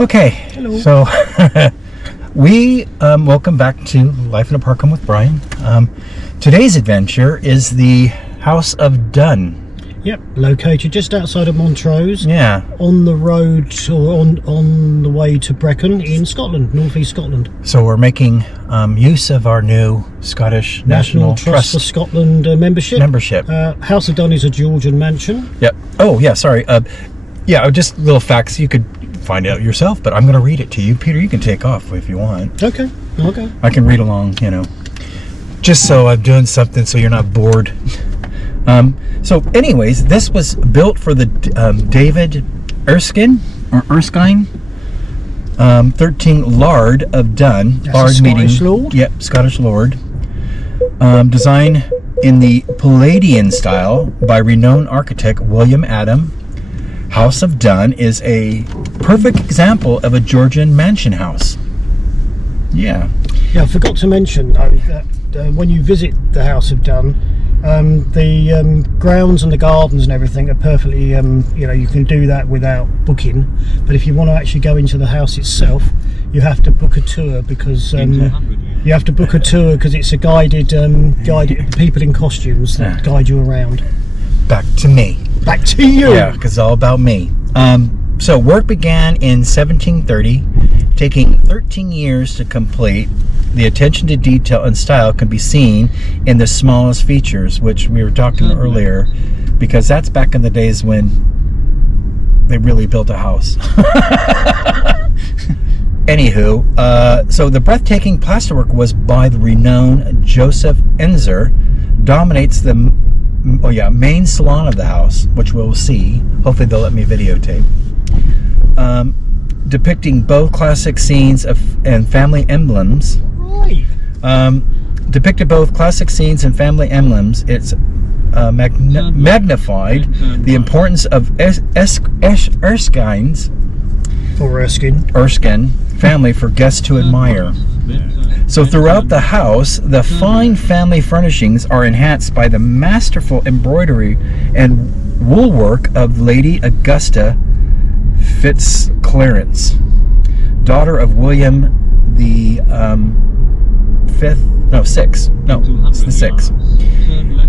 Okay, Hello. so we welcome back to Life in a Park Home with Brian. Today's adventure is the House of Dunn. Yep, located just outside of Montrose. Yeah. On the road or on the way to Brecon in Scotland, northeast Scotland. So we're making use of our new Scottish National Trust for Scotland membership. House of Dunn is a Georgian mansion. Yep. Oh yeah, sorry. Yeah, just little facts you could find out yourself, but I'm going to read it to you. Peter, you can take off if you want. Okay. I can read along, just so I'm doing something so you're not bored. So anyways, this was built for the David Erskine, 13 Laird of Dunn. That's Laird a Scottish lord? Yep, Scottish Lord. Designed in the Palladian style by renowned architect William Adam. House of Dunn is a perfect example of a Georgian mansion house. Yeah. Yeah, I forgot to mention though that when you visit the House of Dunn, the grounds and the gardens and everything are perfectly, you can do that without booking. But if you want to actually go into the house itself, you have to book a tour because it's a guided people in costumes that guide you around. Back to me. Back to you. Yeah, because it's all about me. So work began in 1730, taking 13 years to complete. The attention to detail and style can be seen in the smallest features, which we were talking earlier, because that's back in the days when they really built a house. Anywho, so the breathtaking plasterwork was by the renowned Joseph Enzer, dominates the main salon of the house, which we'll see. Hopefully they'll let me videotape. Depicting both classic scenes and family emblems. Right. Depicted both classic scenes and family emblems. It's magnified the importance of Erskine family for guests to admire. So throughout the house, the fine family furnishings are enhanced by the masterful embroidery and woolwork of Lady Augusta Fitzclarence, daughter of William the Sixth,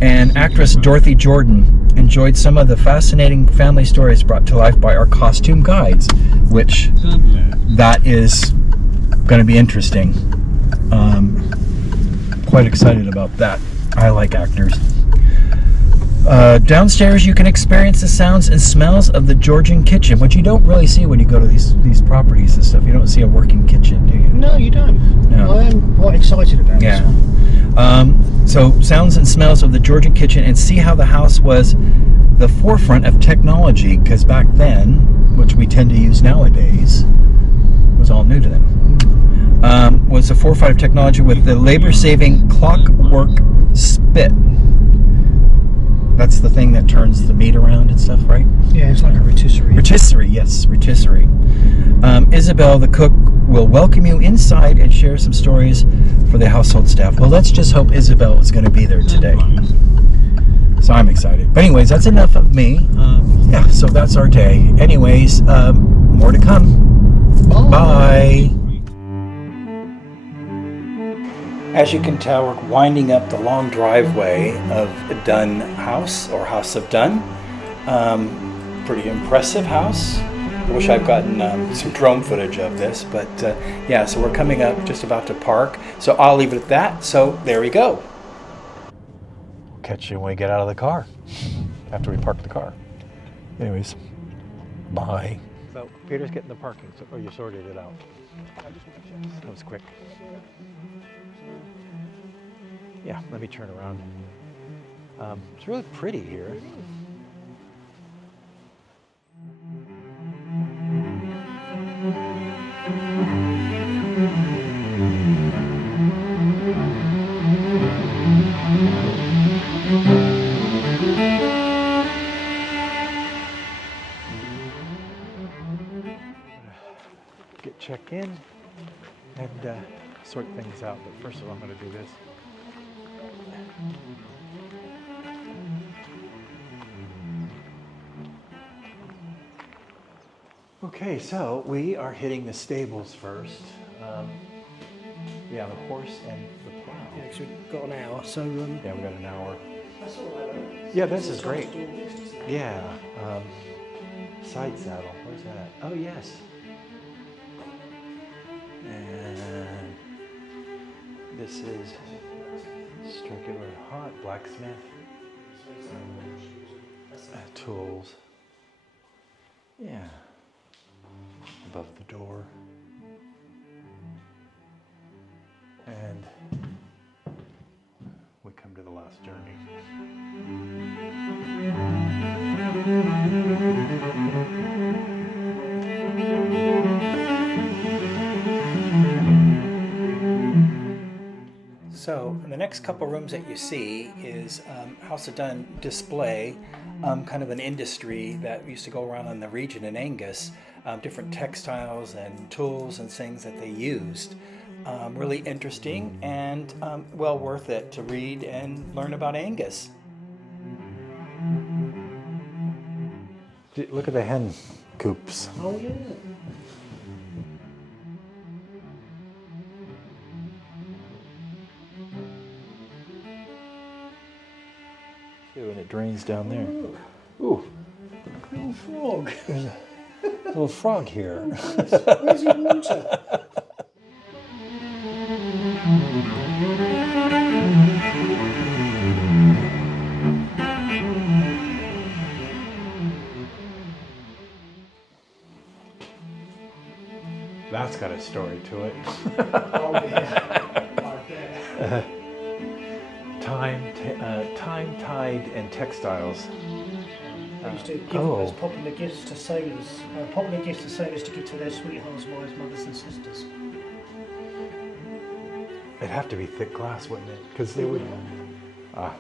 and actress Dorothy Jordan. Enjoyed some of the fascinating family stories brought to life by our costume guides, which that is going to be interesting. Quite excited about that. I like actors. Downstairs you can experience the sounds and smells of the Georgian kitchen, which you don't really see when you go to these properties and stuff. You don't see a working kitchen, do you? No, you don't. No. I am quite excited about this one. So sounds and smells of the Georgian kitchen, and see how the house was the forefront of technology, because back then, which we tend to use nowadays, was all new to them. Was the forefront of technology with the labor-saving clockwork spit. That's the thing that turns the meat around and stuff, right? Yeah, it's like a rotisserie. Rotisserie, yes, rotisserie. Isabel, the cook, will welcome you inside and share some stories for the household staff. Well, let's just hope Isabel is going to be there today. So I'm excited. But anyways, that's enough of me. Yeah, so that's our day. Anyways, more to come. Bye. As you can tell, we're winding up the long driveway of Dunn House, or House of Dunn. Pretty impressive house. I wish I've gotten some drone footage of this, but yeah, so we're coming up, just about to park. So I'll leave it at that. So there we go. We'll catch you when we get out of the car, after we park the car. Anyways, bye. So Peter's getting the parking, or you sorted it out? That was quick. Yeah, let me turn around. It's really pretty here. Check in and sort things out, but first of all I'm going to do this. Okay, so we are hitting the stables first. Yeah, the horse and the plow. Yeah, because we've got an hour, so... Yeah, we got an hour. That's all right, though. Yeah, this is great. It's nice to do all this, isn't it? Yeah. Side saddle. Where's that? Oh, yes. And this is Strike It Red Hot blacksmith. Tools. Yeah. Above the door. And we come to the last journey. So the next couple rooms that you see is House of Dun display, kind of an industry that used to go around in the region in Angus, different textiles and tools and things that they used. Really interesting and well worth it to read and learn about Angus. Look at the hen coops. Oh, yeah. And it drains down there. Ooh, Little frog. there's a little frog here. Where's his water? That's got a story to it. Oh, yeah. Like that. Time, tide, and textiles. They used to give them as popular gifts to sailors. Popular gifts to sailors to give to their sweethearts, wives, mothers, and sisters. It'd have to be thick glass, wouldn't it? Because they would. Ah.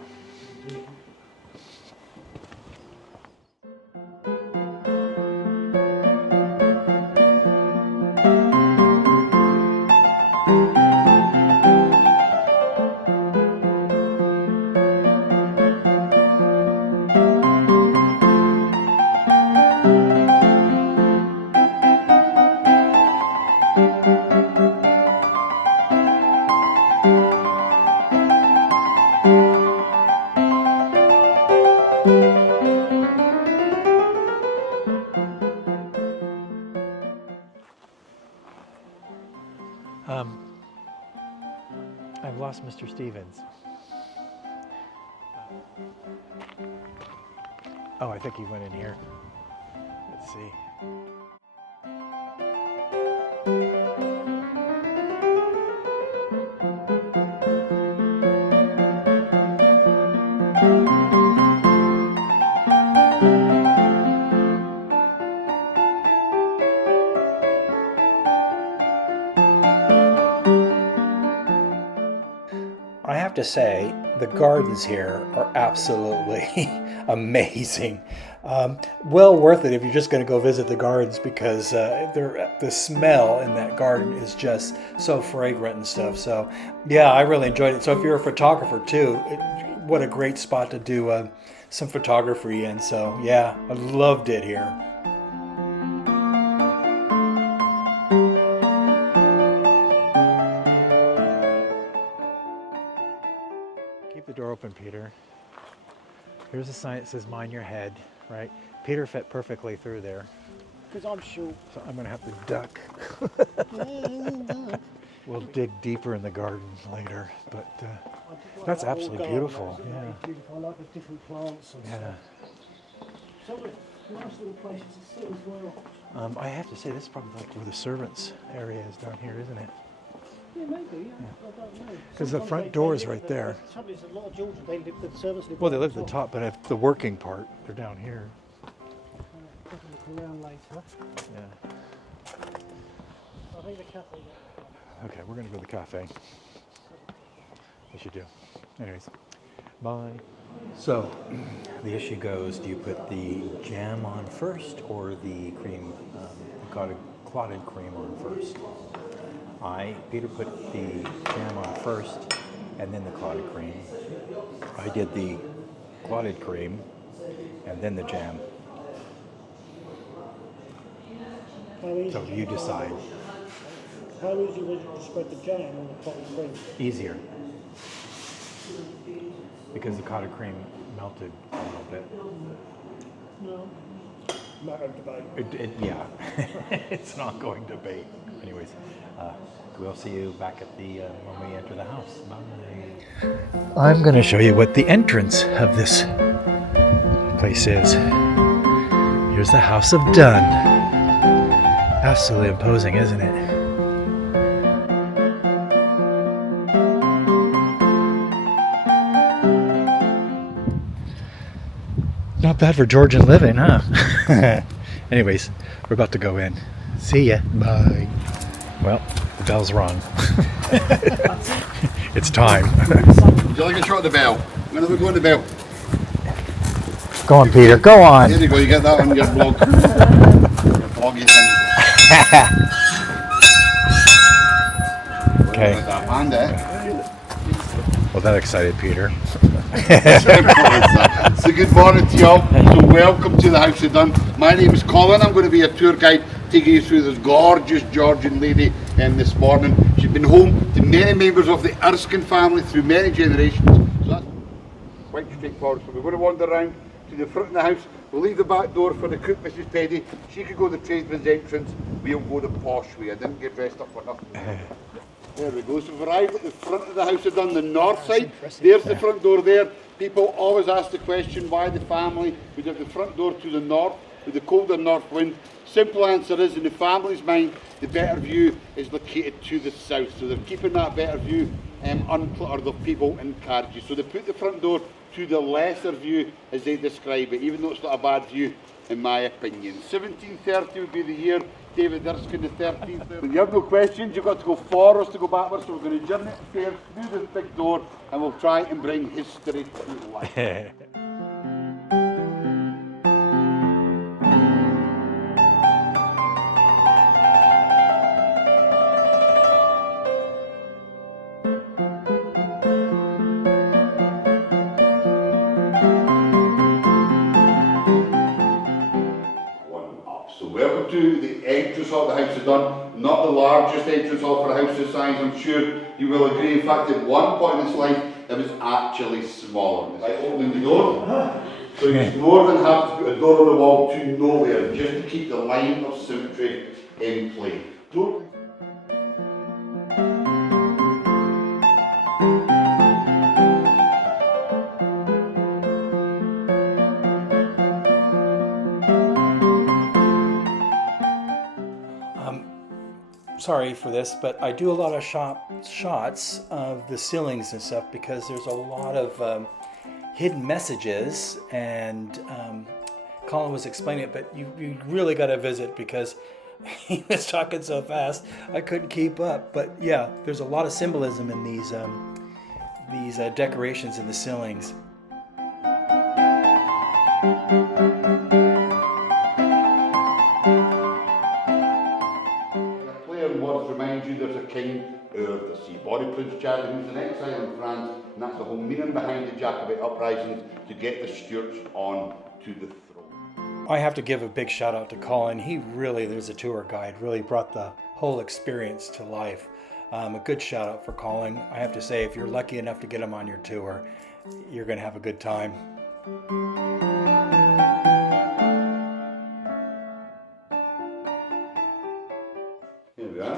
I've lost Mr. Stevens. Oh, I think he went in here. Let's see. I have to say, the gardens here are absolutely amazing. Well worth it if you're just going to go visit the gardens because the smell in that garden is just so fragrant and stuff. So, yeah, I really enjoyed it. So if you're a photographer too, what a great spot to do some photography in. So, yeah, I loved it here. Keep the door open, Peter. Here's a sign that says mind your head, right? Peter fit perfectly through there. Because I'm short. So I'm gonna have to duck. We'll dig deeper in the garden later, but that's absolutely beautiful. Yeah. Beautiful. I like the different plants and Yeah. stuff. So nice little places to sit as well. I have to say, this is probably like where the servants area is down here, isn't it? Yeah, maybe. Yeah. I don't know. Because the front door is right there. The trouble is, a lot of Georgians, the servants live. Well, they live at the top, but if the working part, they're down here. Look around later. Yeah. I think the cafe. Okay, we're gonna go to the cafe. We should do. Anyways, bye. So, the issue goes, do you put the jam on first or the cream, clotted cream on first? Peter put the jam on first and then the clotted cream. I did the clotted cream and then the jam. So you decide. How easy was it to spread the jam on the cottage cream? Easier. Because the cottage cream melted a little bit. No. Matter of debate. Yeah, it's an ongoing debate. Anyways, we'll see you back at the when we enter the house. Bye. I'm going to show you what the entrance of this place is. Here's the House of Dunn. Absolutely imposing, isn't it? Not bad for Georgian living, huh? Anyways, we're about to go in. See ya. Bye. Well, the bell's rung. It's time. Would you like a shot of the bell? When are we going to the bell? Go on, Peter. Go on. There you go. You get that on your blog. Your bloggy thing. Okay. With that hand, Well, that excited Peter. So good morning to you all. So welcome to the House of Dunn. My name is Colin. I'm going to be a tour guide taking you through this gorgeous Georgian lady this morning. She's been home to many members of the Erskine family through many generations. So that's quite straightforward. So we're going to wander around to the front of the house. We'll leave the back door for the cook, Mrs. Teddy. She could go the tradesman's entrance. We'll go the posh way. I didn't get dressed up for nothing. There we go. So we've arrived at the front of the House of Dunn, the north side. There's the front door there. People always ask the question why the family would have the front door to the north with the colder north wind. Simple answer is, in the family's mind, the better view is located to the south. So they're keeping that better view uncluttered of people and carriages. So they put the front door to the lesser view as they describe it, even though it's not a bad view in my opinion. 1730 would be the year David Erskine, the 13th. When you have no questions, you've got to go forwards to go backwards, so we're going to journey upstairs through this big door and we'll try and bring history to life. Welcome to the entrance hall of the House of Dunn. Not the largest entrance hall for a house this size, I'm sure you will agree. In fact, at one point in its life, it was actually smaller. It's like opening the door. So you're more than happy to put a door on the wall to nowhere, just to keep the line of symmetry in play. Totally. Sorry for this, but I do a lot of shots of the ceilings and stuff because there's a lot of hidden messages, and Colin was explaining it, but you really got to visit because he was talking so fast I couldn't keep up. But yeah, there's a lot of symbolism in these decorations in the ceilings. There's a king of the sea. Body Prince Charles, who's an exile in France, and that's the whole meaning behind the Jacobite uprisings, to get the Stuarts on to the throne. I have to give a big shout out to Colin. He really, there's a tour guide, really brought the whole experience to life. A good shout out for Colin. I have to say, if you're lucky enough to get him on your tour, you're going to have a good time.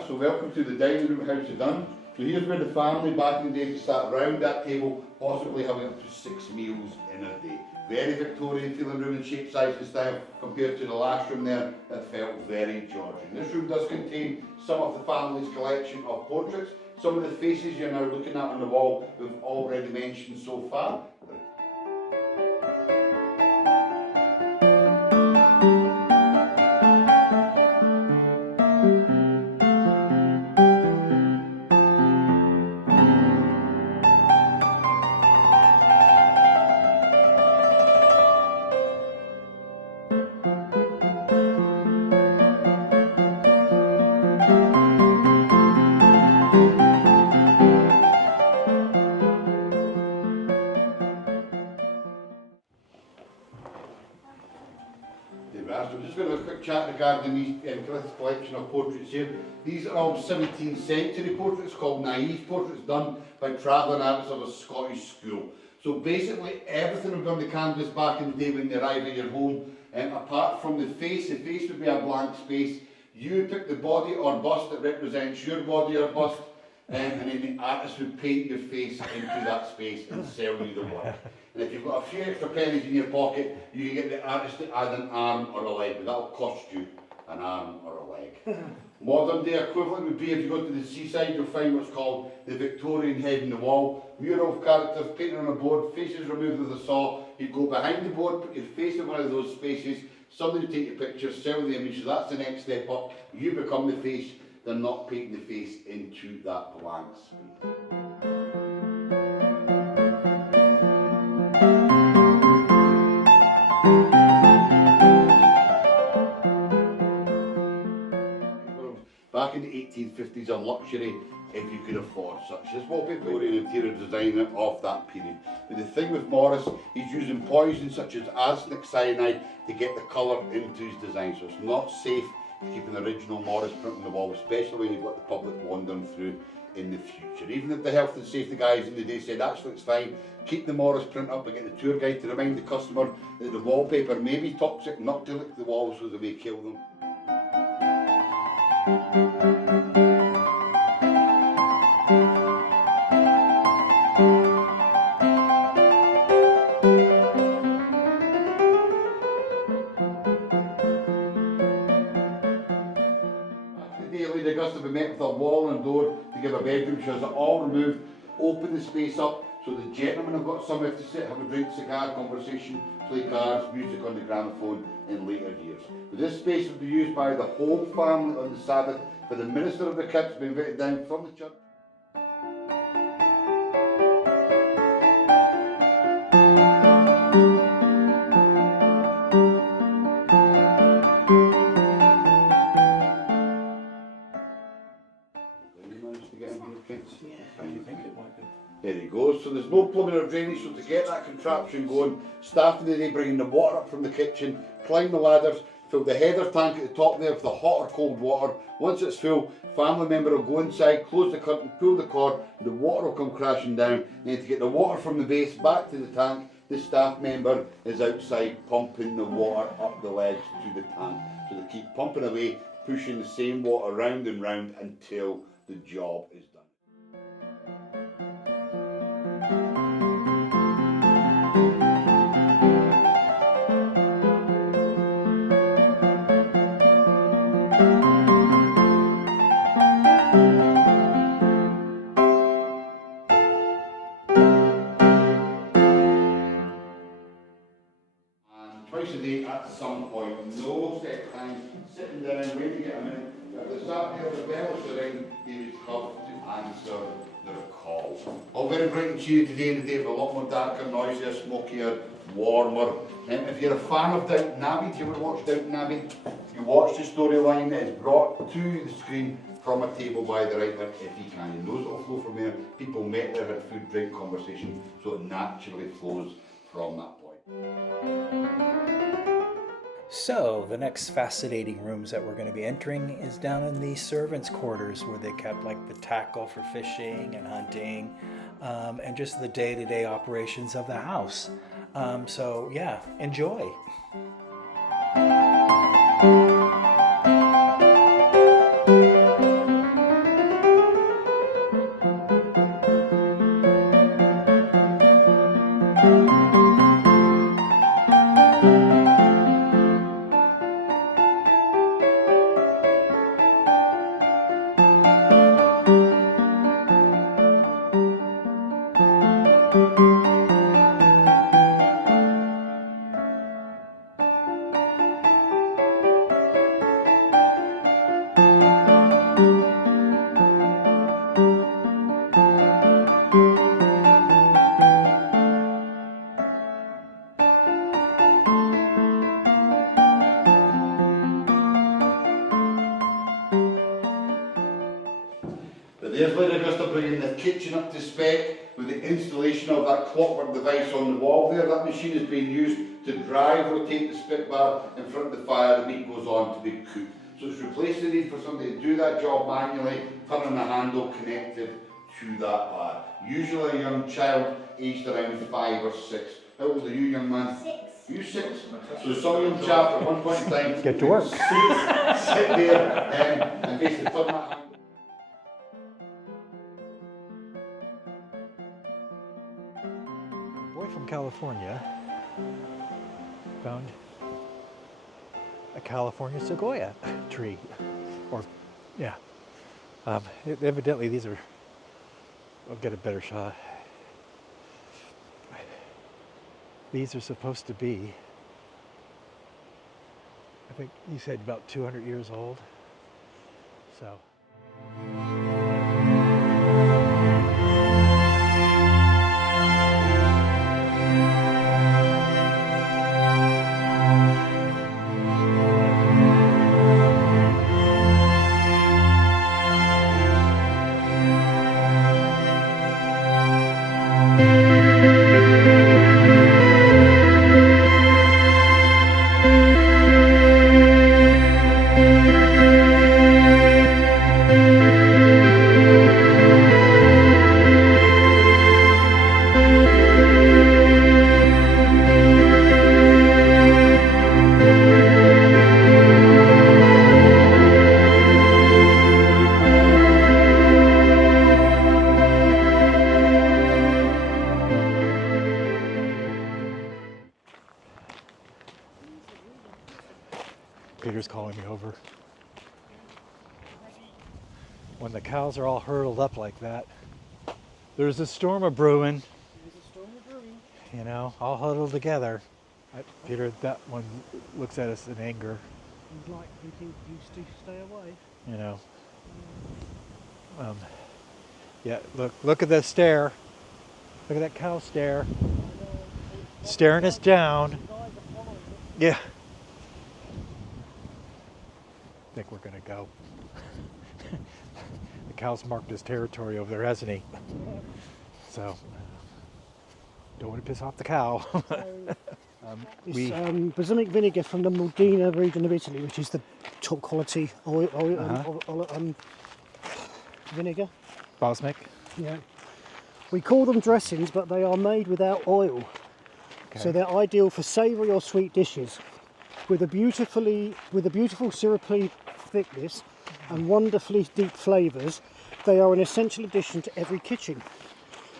So welcome to the dining room House of Dunn. So here's where the family back in the day sat round that table, possibly having up to 6 meals in a day. Very Victorian feeling room in shape, size and style compared to the last room there that felt very Georgian. This room does contain some of the family's collection of portraits. Some of the faces you're now looking at on the wall we've already mentioned so far. So we're just going to have a quick chat regarding these Cliff's collection of portraits here. These are all 17th century portraits called naive portraits done by travelling artists of a Scottish school. So basically everything would be on the canvas back in the day when they arrived at your home, apart from the face would be a blank space. You would pick the body or bust that represents your body or bust, and then the artist would paint your face into that space and sell you the work. And if you've got a few extra pennies in your pocket, you can get the artist to add an arm or a leg, but that'll cost you an arm or a leg. Modern day equivalent would be if you go to the seaside, you'll find what's called the Victorian head in the wall. Mural characters painted on a board, faces removed with a saw. You go behind the board, put your face in one of those spaces, somebody take your picture, sell the image, so that's the next step up. You become the face, they're not painting the face into that blank space. Back in the 1850s, a luxury if you could afford such. This wallpaper and interior designer of that period. But the thing with Morris, he's using poison such as arsenic cyanide to get the colour into his design. So it's not safe to keep an original Morris print on the wall, especially when you've got the public wandering through in the future. Even if the health and safety guys in the day said actually it's fine, keep the Morris print up and get the tour guide to remind the customer that the wallpaper may be toxic, not to lick the walls so they may kill them. Lady Augusta be met with a wall and door to give a bedroom. She has it all removed, open the space up so the gentlemen have got somewhere to sit, have a drink, cigar, conversation, play cards, music on the gramophone in later years. But this space would be used by the whole family on the Sabbath for the minister of the crypt to be invited down from the church. There he goes. So there's no plumbing or drainage, so to get that contraption going, staff in the day bringing the water up from the kitchen, climb the ladders, fill the header tank at the top there with the hot or cold water. Once it's full, family member will go inside, close the curtain, pull the cord, the water will come crashing down. Then to get the water from the base back to the tank, the staff member is outside pumping the water up the legs to the tank. So they keep pumping away, pushing the same water round and round until the job is done. Twice a day at some point, no set time, sitting down, waiting to get a minute. If they sat there, the bell was ring, they would come to answer their call. All very bright and cheery today in the day, but a lot more darker, noisier, smokier, warmer. If you're a fan of Downton Abbey, do you ever watch Downton Abbey? You watch the storyline that is brought to the screen from a table by the writer, if he can. He knows it'll flow from there. People met there, had food, drink, conversation, so it naturally flows from that point. So the next fascinating rooms that we're going to be entering is down in the servants' quarters, where they kept like the tackle for fishing and hunting, and just the day-to-day operations of the house. So yeah, enjoy. But there's Lady Augusta bringing the kitchen up to spec. with the installation of that clockwork device on the wall there. That machine is being used to dry, rotate the spit bar in front of the fire. The meat goes on to be cooked. So it's replaced the need for somebody to do that job manually, turning a handle connected to that bar. Usually a young child aged around 5 or 6. How old are you, young man? 6. You 6? So some young chap at one point in time Get to work. sit there and basically turn that handle. A boy from California found a California sequoia tree, or yeah. Evidently these are. I'll get a better shot. These are supposed to be, I think you said about 200 years old. So. Peter's calling me over. When the cows are all hurdled up like that, there's a storm of brewing. You know, all huddled together. Peter, that one looks at us in anger. He's like, he thinks you to stay away. You know. Yeah, look at the stare. Look at that cow stare. Staring us down. Yeah. I think we're gonna go. The cow's marked his territory over there, hasn't he? So, don't want to piss off the cow. It's balsamic vinegar from the Modena region of Italy, which is the top quality vinegar. Balsamic? Yeah. We call them dressings, but they are made without oil. Okay. So they're ideal for savoury or sweet dishes. With a beautiful syrupy thickness and wonderfully deep flavours, they are an essential addition to every kitchen.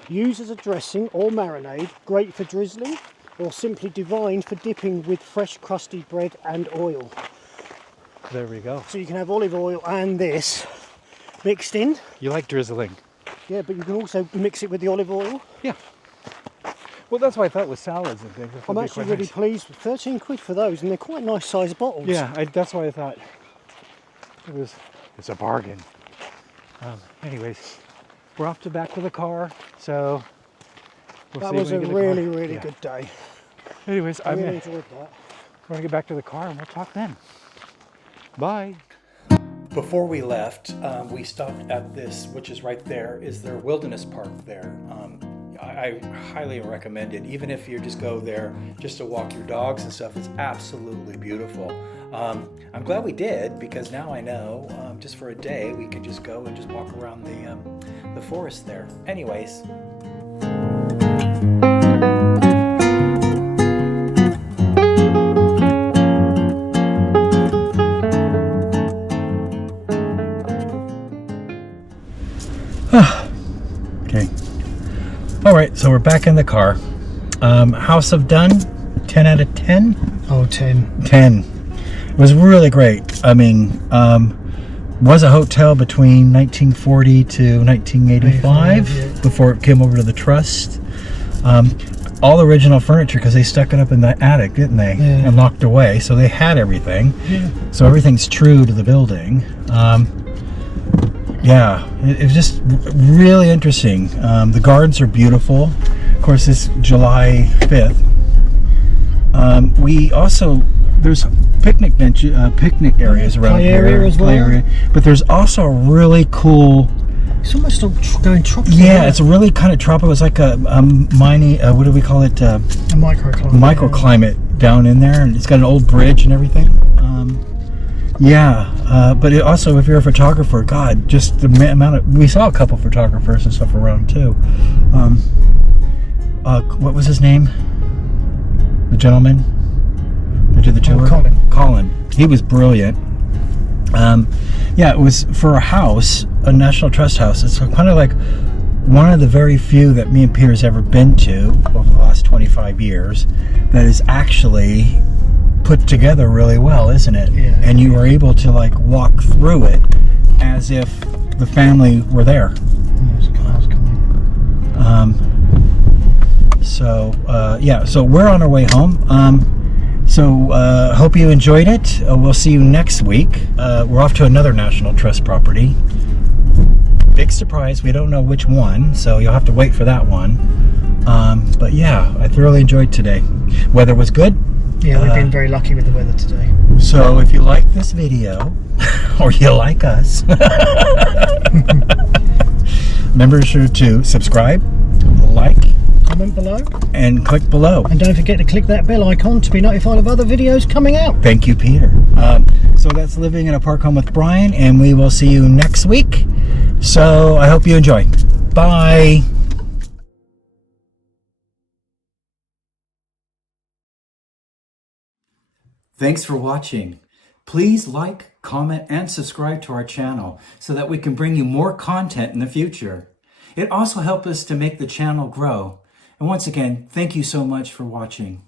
Used as a dressing or marinade, great for drizzling, or simply divine for dipping with fresh crusty bread and oil. There we go. So you can have olive oil and this mixed in. You like drizzling? Yeah, but you can also mix it with the olive oil. Yeah. Well, that's what I thought with salads and things. I'm actually really pleased with 13 quid for those, and they're quite nice sized bottles. Yeah, that's why I thought it's a bargain. Anyways, we're off to back with the car, so we'll that see was a when we get the car. really Yeah. good day. Anyways, I really enjoyed that. we're gonna get back to the car and we'll talk then. Bye. Before we left, we stopped at this, which is right there, is their wilderness park there. I highly recommend it, even if you just go there just to walk your dogs and stuff. It's absolutely beautiful. I'm glad we did, because now I know just for a day we can just go and just walk around the forest there. Anyways. Okay. All right, so we're back in the car. House of Dunn, 10 out of 10? Oh, 10. 10. It was really great. I mean, was a hotel between 1940 to 1985 yeah. before it came over to the trust. All original furniture, because they stuck it up in the attic, didn't they? Yeah. And locked away, so they had everything. Yeah. So everything's true to the building. Yeah, it was just really interesting. The gardens are beautiful. Of course, it's July 5th. We also, there's picnic areas around Play here. area as well. Play area. But there's also a really cool It's almost like going tropical. Yeah, it's really kind of tropical. It's like a mining, what do we call it? A microclimate. Microclimate down in there, and it's got an old bridge and everything. But it also, if you're a photographer, God, just the amount of, we saw a couple photographers and stuff around too. What was his name? The gentleman that did the tour? Colin. He was brilliant. It was for a house, a National Trust house. It's kind of like one of the very few that me and Peter's ever been to over the last 25 years that is actually put together really well, isn't it? Yeah. And you were able to like walk through it as if the family were there. There's cars coming. So we're on our way home. Hope you enjoyed it. We'll see you next week. We're off to another National Trust property. Big surprise, we don't know which one, so you'll have to wait for that one. But yeah, I thoroughly enjoyed today. Weather was good. Yeah, we've been very lucky with the weather today. So if you like this video, or you like us, remember to subscribe, like, Comment below. And click below. And don't forget to click that bell icon to be notified of other videos coming out. Thank you, Peter. So that's Living in a Park Home with Brian, and we will see you next week. So I hope you enjoy. Bye. Thanks for watching. Please like, comment, and subscribe to our channel so that we can bring you more content in the future. It also helps us to make the channel grow. And once again, thank you so much for watching.